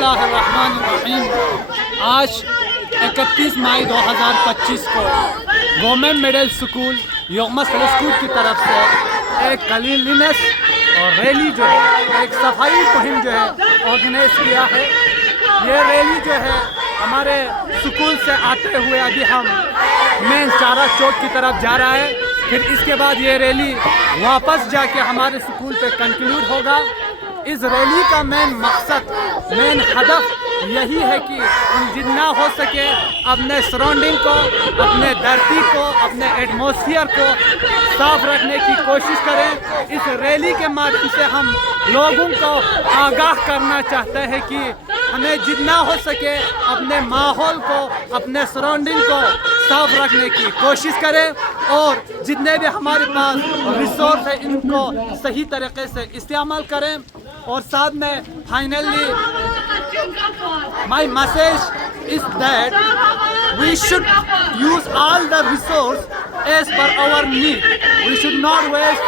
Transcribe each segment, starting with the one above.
اللہ الرحمن الرحیم۔ آج 31 مئی 2025 کو گورنمنٹ مڈل اسکول یوم اسکول کی طرف سے ایک کلینلینس اور ریلی جو ہے، ایک صفائی مہم جو ہے آرگنائز کیا ہے۔ یہ ریلی جو ہے ہمارے اسکول سے آتے ہوئے ابھی ہم مین چارہ چوک کی طرف جا رہا ہے، پھر اس کے بعد یہ ریلی واپس جا کے ہمارے اسکول پہ کنکلوڈ ہوگا۔ اس ریلی کا مین مقصد، مین ہدف یہی ہے کہ ہم جتنا ہو سکے اپنے سراؤنڈنگ کو، اپنے دھرتی کو، اپنے ایٹماسفیئر کو صاف رکھنے کی کوشش کریں۔ اس ریلی کے مادھیم سے ہم لوگوں کو آگاہ کرنا چاہتے ہیں کہ ہمیں جتنا ہو سکے اپنے ماحول کو، اپنے سراؤنڈنگ کو صاف رکھنے کی کوشش کریں، اور جتنے بھی ہمارے پاس ریسورس ہیں ان کو صحیح طریقے سے استعمال کریں۔ اور ساتھ میں finally my message is that we should use all the resource as per our need. We should not waste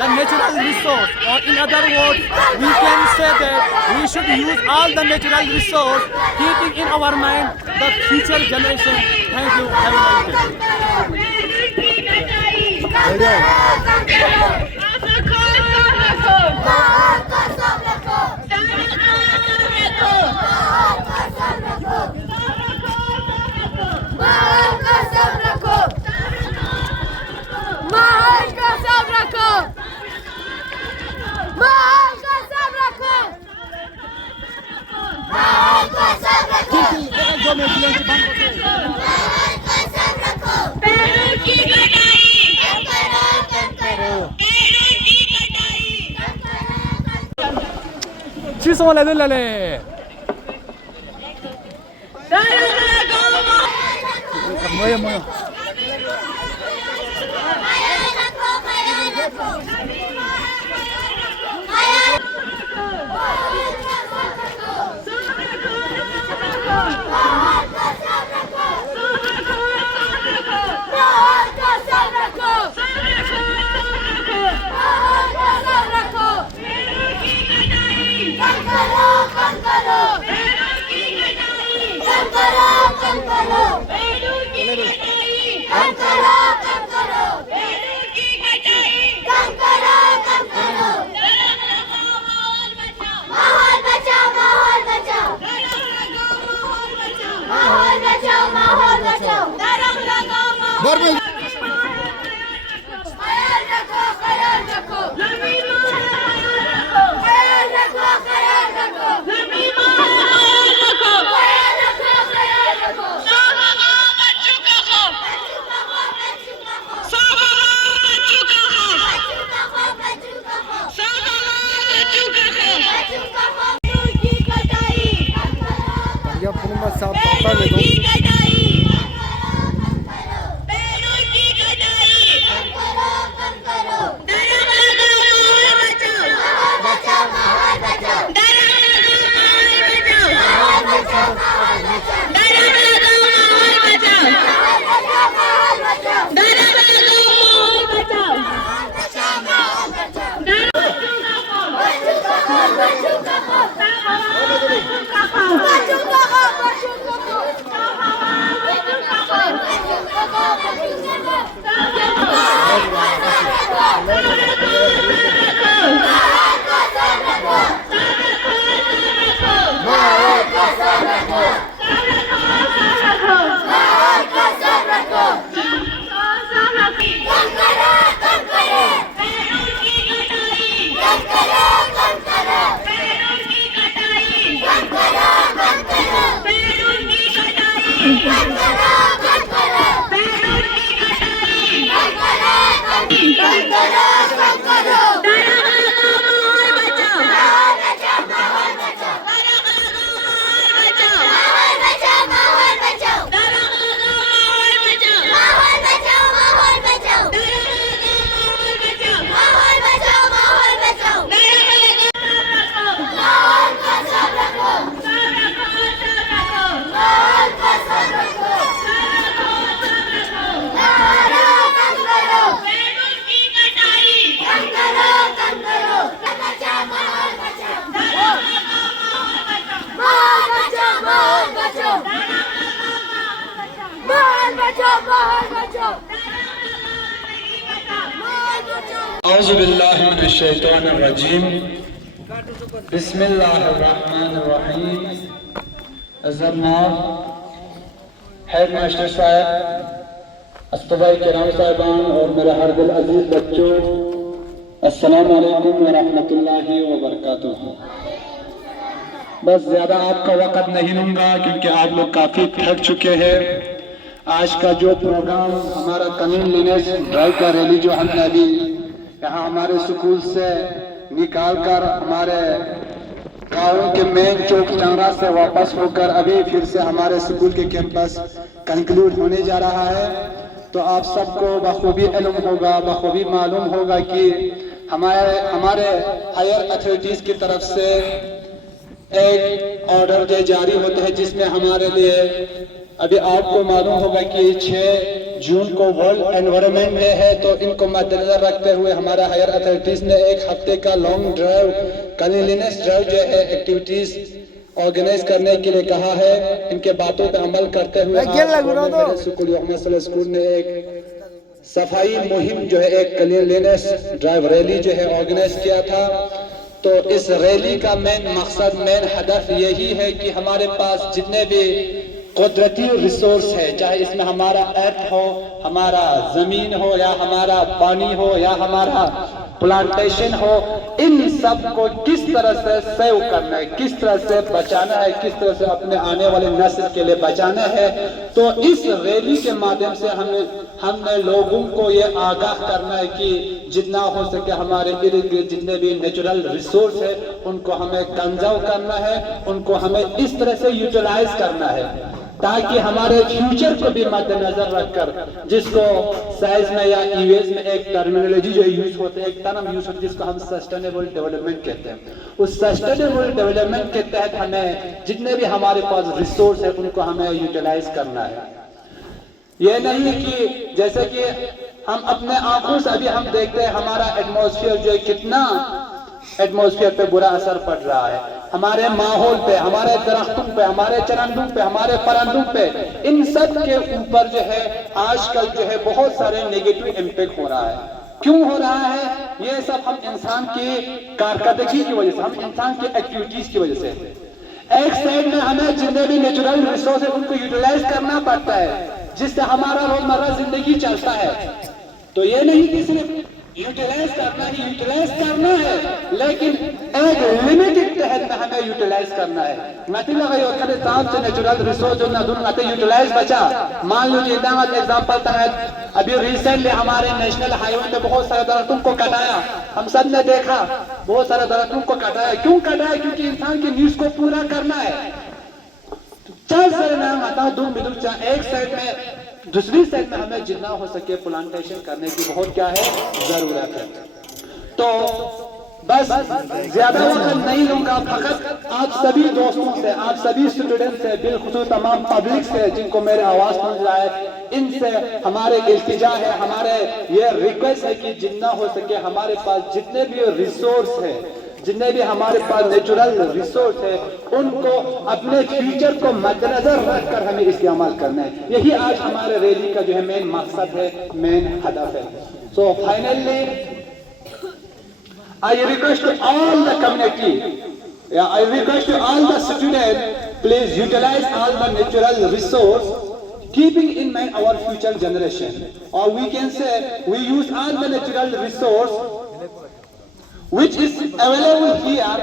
the natural resource, or in other words we can say that we should use all the natural resource, keeping in our mind the future generation. Thank you. Have a nice day. Ci sono le delle muoio. اعوذ باللہ من الشیطان الرجیم بسم اللہ الرحمن الرحیم. عزت head master صاحب، اساتذہ کرام صاحبان اور میرے ہر دل عزیز بچوں، السلام علیکم ورحمۃ اللہ وبرکاتہ. بس زیادہ آپ کا وقت نہیں لوں گا کیونکہ آپ لوگ کافی تھک چکے ہیں. آج کا جو پروگرام ہمارا کلینلینس ڈرائیو کا ریلی جو ہم نے ابھی یہاں ہمارے سکول سے نکال کر ہمارے گاؤں کے مین چوک چانگرا سے واپس ہو کر ابھی پھر سے ہمارے سکول کے کیمپس کنکلوڈ ہونے جا رہا ہے، تو آپ سب کو بخوبی علم ہوگا، بخوبی معلوم ہوگا کہ ہمارے ہائر اتھارٹیز کی طرف سے ایک آرڈر جو جاری ہوتے ہیں جس میں ہمارے لیے ابھی آپ کو معلوم ہوگا کہ 6 جون کو ورلڈ انوائرمنٹ ڈے ہے، تو ان کو مد نظر رکھتے ہوئے ہمارا ہائر اتھارٹیز نے ایک ہفتے کا لانگ ڈرائیو کلینلینس ڈرائیو جو ہے ایکٹیویٹیز آرگنائز کرنے کے لیے کہا ہے. ان کے باتوں پہ عمل کرتے ہوئے میرے سکول یوم صلی سکول نے ایک صفائی مہم جو ہے ایک کلینلینس ڈرائیو ریلی جو ہے آرگنائز کیا تھا. تو اس ریلی کا مین مقصد، مین ہدف یہی ہے کہ ہمارے پاس جتنے بھی قدرتی ریسورس ہے، چاہے اس میں ہمارا ارتھ ہو، ہمارا زمین ہو، یا ہمارا پانی ہو، یا ہمارا پلانٹیشن ہو، ان سب کو کس طرح سے سیو کرنا ہے، کس طرح سے بچانا ہے، کس طرح سے اپنے آنے والے نسل کے لیے بچانا ہے. تو اس ریلی کے مادھیم سے ہم نے لوگوں کو یہ آگاہ کرنا ہے کہ جتنا ہو سکے ہمارے ارد گرد جتنے بھی نیچرل ریسورس ہے ان کو ہمیں کنزرو کرنا ہے، ان کو ہمیں اس طرح سے یوٹیلائز کرنا ہے تاکہ ہمارے فیوچر کو بھی مد نظر رکھ کر، جس کو سائنس میں یا ایویز میں ایک ٹرمینالوجی جو یوز ہوتے ہیں، ایک ٹرم یوز ہوتے ہیں جس کو ہم سسٹینیبل ڈیولپمنٹ کہتے ہیں. اس سسٹینیبل ڈیولپمنٹ کے تحت ہمیں جتنے بھی ہمارے پاس ریسورس ہے ان کو ہمیں یوٹیلائز کرنا ہے. یہ نہیں کہ جیسے کہ ہم اپنے آنکھوں سے ابھی ہم دیکھتے ہیں ہمارا ایٹماسفیئر جو ہے کتنا ایٹماسفیئر پہ برا اثر پڑ رہا ہے، ہمارے ماحول پہ، ہمارے درختوں پہ، ہمارے چرندوں پہ، ہمارے پرندوں پہ، ان سب کے اوپر جو ہے آج کل جو ہے بہت سارے نیگیٹو امپیکٹ ہو رہا ہے. کیوں ہو رہا ہے؟ یہ سب ہم انسان کی کارکردگی کی وجہ سے، ہم انسان کی ایکٹیویٹیز کی وجہ سے. ایک سائڈ میں ہمیں جتنے بھی نیچرل ریسورس ہیں ان کو یوٹیلائز کرنا پڑتا ہے جس سے ہمارا روزمرہ زندگی چلتا ہے. تو یہ نہیں کہ صرف یوٹیلائز کرنا ہے لیکن ایک لمٹ کے تحت میں ہمیں یوٹیلائز کرنا ہے. نتیجہ یہ ہوتا ہے تمام سے نیچرل ریسورس جو نہ دونوں نتے یوٹیلائز بچا. مان لو جی دامت ایگزامپل تحت ابھی ریسنٹلی ہمارے نیشنل ہائی وے پہ بہت سارے درختوں کو کٹایا، ہم سب نے دیکھا بہت سارے درختوں کو کٹایا. کیوں کٹایا؟ کیونکہ انسان کی نیڈز کو پورا کرنا ہے. چند سارے نام آتا ہوں دور بدور چاہے ایک سائڈ میں، دوسری سائڈ میں ہمیں جتنا ہو سکے پلانٹیشن کرنے کی بہت کیا ہے ضرورت ہے. تو بس زیادہ وقت نہیں لوں گا، فقط آپ سبھی دوستوں سے، آپ سبھی اسٹوڈنٹ سے، بالخصوص تمام پبلک سے جن کو میرے آواز پہنچ رہا ہے، ان سے ہمارے التجا ہے، ہمارے یہ ریکویسٹ ہے کہ جتنا ہو سکے ہمارے پاس جتنے بھی ریسورس ہے، جتنے بھی ہمارے پاس نیچرل ریسورس ہے، ان کو اپنے فیوچر کو مد نظر رکھ کر ہمیں استعمال کرنا ہے. یہی آج ہمارے ریلی کا جو ہے مین مقصد ہے، مین ہدف ہے. So finally I request to all the community, I request to all the students, please utilize all the natural resource, keeping in mind our future generation. Or we can say, we use all the natural resource which is available here,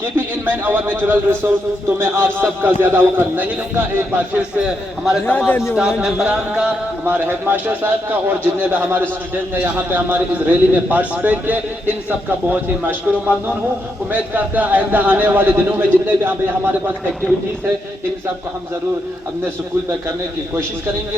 keeping in mind our natural resource. تو میں آپ سب کا زیادہ وقت نہیں لوں گا. ایک بار پھر سے ہمارے تمام سٹاف ممبران کا، ہمارے ہیڈ ماسٹر صاحب کا اور جتنے بھی ہمارے اسٹوڈنٹ ہیں یہاں پہ ہمارے اس ریلی میں پارٹیسپیٹ کیے، ان سب کا بہت ہی مشکور و ممنون ہوں. امید کرتا ہے آئندہ آنے والے دنوں میں جتنے بھی ہمارے پاس ایکٹیویٹیز ہیں ان سب کو ہم ضرور اپنے سکول پہ کرنے کی کوشش کریں گے.